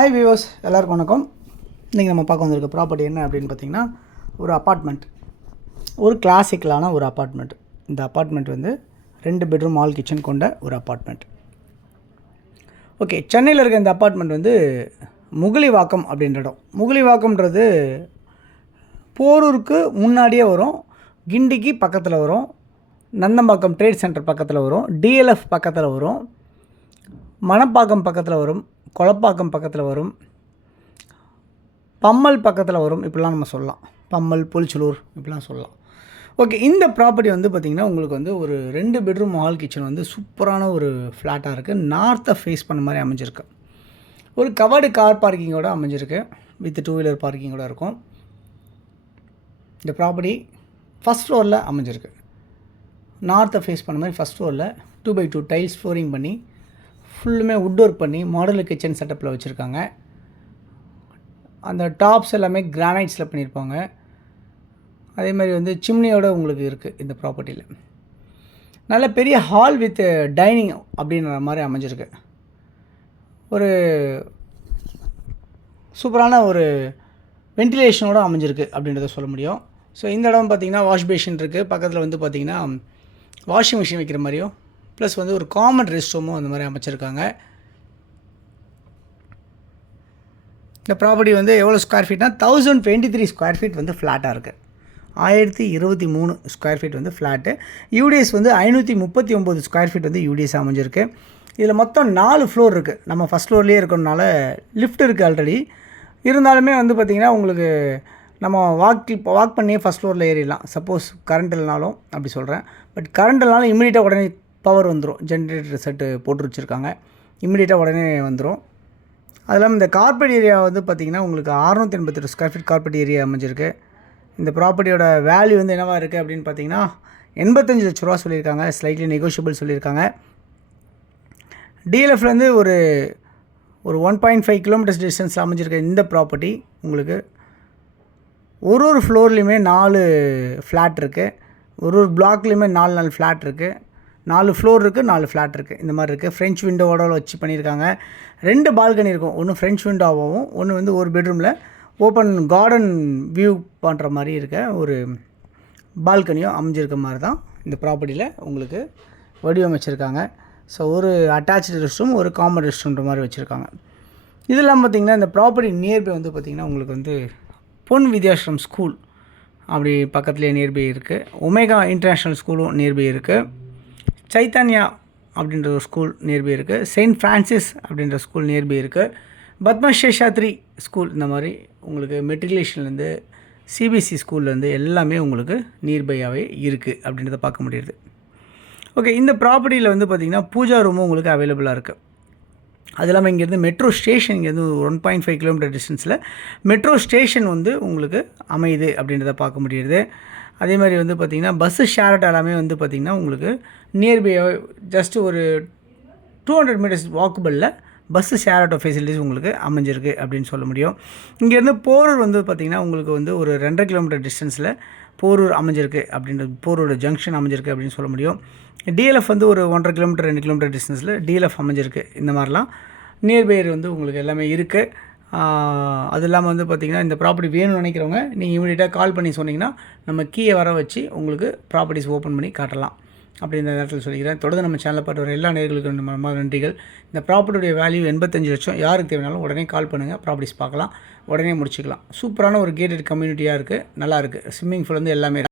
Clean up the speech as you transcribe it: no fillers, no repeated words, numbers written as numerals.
Hi viewers, எல்லாருக்கும் வணக்கம். இன்றைக்கி நம்ம பார்க்க வந்திருக்க ப்ராப்பர்ட்டி என்ன அப்படின்னு பார்த்தீங்கன்னா, ஒரு அப்பார்ட்மெண்ட், ஒரு கிளாசிக்கலான ஒரு அப்பார்ட்மெண்ட். இந்த அப்பார்ட்மெண்ட் வந்து 2 பெட்ரூம் ஆல் கிச்சன் கொண்ட ஒரு அப்பார்ட்மெண்ட். ஓகே, சென்னையில் இருக்க இந்த அப்பார்ட்மெண்ட் வந்து முகலிவாக்கம் அப்படின்ற இடம். முகலிவாக்கம்ன்றது போரூருக்கு முன்னாடியே வரும், கிண்டிக்கு பக்கத்தில் வரும், நந்தம்பாக்கம் ட்ரேட் சென்டர் பக்கத்தில் வரும், டிஎல்எஃப் பக்கத்தில் வரும், மணப்பாக்கம் பக்கத்தில் வரும், கொளப்பாக்கம் பக்கத்தில் வரும், பம்மல் பக்கத்தில் வரும். இப்படிலாம் நம்ம சொல்லலாம். பம்மல், புலிச்சலூர் இப்படிலாம் சொல்லலாம். ஓகே, இந்த ப்ராப்பர்ட்டி வந்து பார்த்திங்கன்னா உங்களுக்கு வந்து ஒரு 2 பெட்ரூம் ஹால் கிச்சன் வந்து சூப்பரான ஒரு ஃப்ளாட்டாக இருக்குது. நார்த்தை ஃபேஸ் பண்ண மாதிரி அமைஞ்சிருக்கு. ஒரு கவர்டு கார் பார்க்கிங்கோடு அமைஞ்சிருக்கு, வித் 2 வீலர் பார்க்கிங்கோடு இருக்கும். இந்த ப்ராப்பர்ட்டி ஃபஸ்ட் ஃப்ளோரில் அமைஞ்சிருக்கு. நார்த்தை ஃபேஸ் பண்ண மாதிரி ஃபஸ்ட் ஃப்ளோரில் 2x2 டைல்ஸ் ஃப்ளோரிங் பண்ணி ஃபுல்லுமே வுட் ஒர்க் பண்ணி மாடல் கிச்சன் செட்டப்பில் வச்சுருக்காங்க. அந்த டாப்ஸ் எல்லாமே கிரானைட்ஸில் பண்ணியிருப்பாங்க. அதே மாதிரி வந்து சிம்னியோடு உங்களுக்கு இருக்குது இந்த ப்ராப்பர்ட்டியில். நல்ல பெரிய ஹால் வித் டைனிங் அப்படின்ற மாதிரி அமைஞ்சிருக்கு. ஒரு சூப்பரான ஒரு வென்டிலேஷனோடு அமைஞ்சிருக்கு அப்படின்றத சொல்ல முடியும். ஸோ இந்த இடம் பார்த்திங்கன்னா வாஷ் பேஷன் இருக்குது. பக்கத்தில் வந்து பார்த்திங்கன்னா வாஷிங் மிஷின் வைக்கிற மாதிரியும் ப்ளஸ் வந்து ஒரு காமன் ரெஸ்ட் ரூமும் அந்த மாதிரி அமைச்சிருக்காங்க. இந்த ப்ராப்பர்ட்டி வந்து எவ்வளோ ஸ்கொயர் ஃபீட்னா 1023 ஸ்கொயர் ஃபீட் வந்து ஃப்ளாட்டாக இருக்குது. 1023 ஸ்கொயர் ஃபீட் வந்து ஃப்ளாட்டு. யூடிஎஸ் வந்து 539 ஸ்கொயர் ஃபீட் வந்து யூடிஎஸ் அமைஞ்சிருக்கு. இதில் மொத்தம் 4 ஃப்ளோர் இருக்குது. நம்ம ஃபஸ்ட் ஃப்ளோர்லேயே இருக்கிறதுனால லிஃப்ட் இருக்குது ஆல்ரெடி. இருந்தாலுமே வந்து பார்த்திங்கன்னா உங்களுக்கு நம்ம வாக் பண்ணியே ஃபஸ்ட் ஃப்ளோரில் ஏறிடலாம். சப்போஸ் கரண்ட் இல்லைனாலும் அப்படி சொல்கிறேன். பட் கரண்ட் இல்லைனாலும் இமீடியட்டாக உடனே பவர் வந்துடும். ஜென்ரேட்டர் செட்டு போட்டு வச்சுருக்காங்க, இமீடியட்டாக உடனே வந்துடும். அது இல்லாமல் இந்த கார்பெட் ஏரியா வந்து பார்த்திங்கன்னா உங்களுக்கு 688 ஸ்கொயர் ஃபீட் கார்பெட் ஏரியா அமைஞ்சிருக்கு. இந்த ப்ராப்பர்ட்டியோட வேல்யூ வந்து என்னவாக இருக்குது அப்படின்னு பார்த்தீங்கன்னா 85 லட்ச ரூபா சொல்லியிருக்காங்க. ஸ்லைட்லி நெகோஷியபிள் சொல்லியிருக்காங்க. டிஎல்எஃப்லேருந்து ஒரு 1.5 கிலோமீட்டர்ஸ் டிஸ்டன்ஸில் அமைஞ்சிருக்க இந்த ப்ராப்பர்ட்டி உங்களுக்கு ஒரு ஃப்ளோர்லேயுமே 4 ஃப்ளாட் இருக்குது. ஒரு பிளாக்லேயுமே 4 ஃப்ளாட் இருக்குது. 4 ஃப்ளோர் இருக்குது, 4 ஃப்ளாட் இருக்குது. இந்த மாதிரி இருக்குது. ஃப்ரெஞ்ச் விண்டோவோட வச்சு பண்ணியிருக்காங்க. 2 பால்கனி இருக்கும். ஒன்று ஃப்ரெஞ்ச் விண்டோவாகவும், ஒன்று வந்து ஒரு பெட்ரூமில் ஓப்பன் கார்டன் வியூ பண்ணுற மாதிரி இருக்க ஒரு பால்கனியும் அமைஞ்சிருக்க மாதிரி தான் இந்த ப்ராப்பர்ட்டியில் உங்களுக்கு வடிவமைச்சிருக்காங்க. ஸோ ஒரு அட்டாச்சு ரெஸ்ட் ரூம், ஒரு காமன் ரெஸ்ட் ரூம்ன்ற மாதிரி வச்சுருக்காங்க. இதெல்லாம் பார்த்திங்கன்னா இந்த ப்ராப்பர்ட்டி நியர்பை வந்து பார்த்திங்கன்னா உங்களுக்கு வந்து பொன் வித்யாஸ்ரம் ஸ்கூல் அப்படி பக்கத்துலேயே நியர்பை இருக்குது. ஒமேகா இன்டர்நேஷ்னல் ஸ்கூலும் நியர்பை இருக்குது. சைத்தன்யா அப்படின்ற ஒரு ஸ்கூல் நியர்பை இருக்குது. செயின்ட் ஃப்ரான்சிஸ் அப்படின்ற ஸ்கூல் நியர்பை இருக்குது. பத்மசேஷாத்ரி ஸ்கூல், இந்த மாதிரி உங்களுக்கு மெட்ரிகுலேஷன்லேருந்து சிபிஎஸ்சி ஸ்கூல்லேருந்து எல்லாமே உங்களுக்கு நியர்பையாகவே இருக்குது அப்படின்றத பார்க்க முடியுது. ஓகே, இந்த ப்ராப்பர்ட்டியில் வந்து பார்த்திங்கன்னா பூஜா ரூமும் உங்களுக்கு அவைலபிளாக இருக்குது. அது இல்லாமல் இங்கேருந்து மெட்ரோ ஸ்டேஷன், இங்கேருந்து 1.5 கிலோமீட்டர் டிஸ்டன்ஸில் மெட்ரோ ஸ்டேஷன் வந்து உங்களுக்கு அமையுது அப்படின்றத பார்க்க முடியுது. அதே மாதிரி வந்து பார்த்திங்கன்னா பஸ்ஸு ஷேர் எல்லாமே வந்து பார்த்திங்கன்னா உங்களுக்கு நியர்பையாக ஜஸ்ட் ஒரு 200 மீட்டர்ஸ் வாக்கபிளில் பஸ்ஸு ஷேர் ஆட்டோ ஃபெசிலிட்டிஸ் உங்களுக்கு அமைஞ்சிருக்கு அப்படின்னு சொல்ல முடியும். இங்கேருந்து போரூர் வந்து பார்த்திங்கன்னா உங்களுக்கு வந்து ஒரு 2.5 கிலோமீட்டர் டிஸ்டன்ஸில் போரூர் அமைஞ்சிருக்கு அப்படின்றது, போரூர் ஜங்ஷன் அமைஞ்சிருக்கு அப்படின்னு சொல்ல முடியும். டிஎல்எஃப் வந்து ஒரு 1.5 கிலோமீட்டர் 2 கிலோமீட்டர் டிஸ்டன்ஸில் டிஎல்எஃப் அமைஞ்சிருக்கு. இந்த மாதிரிலாம் நியர்பை வந்து உங்களுக்கு எல்லாமே இருக்குது. அது இல்லாமல் வந்து பார்த்திங்கன்னா இந்த ப்ராப்பர்ட்டி வேணும்னு நினைக்கிறவங்க நீங்கள் இமீடியட்டாக கால் பண்ணி சொன்னிங்கன்னா நம்ம கீயை வர வச்சு உங்களுக்கு ப்ராப்பர்ட்டிஸ் ஓப்பன் பண்ணி காட்டலாம் அப்படின்ற நேரத்தில் சொல்லிக்கிறேன். தொடர்ந்து நம்ம சேனலில் பார்த்து வர எல்லா நேயர்களுக்கும் நம்ம நன்றிகள். இந்த ப்ராப்பர்ட்டியுடைய வேல்யூ 85 லட்சம். யாருக்கு தேவைனாலும் உடனே கால் பண்ணுங்கள், ப்ராப்பர்ட்டிஸ் பார்க்கலாம், உடனே முடிச்சுக்கலாம். சூப்பரான ஒரு கேட்டட் கம்யூனிட்டியாக இருக்குது, நல்லாயிருக்கு. ஸ்விம்மிங் பூல் வந்து எல்லாமே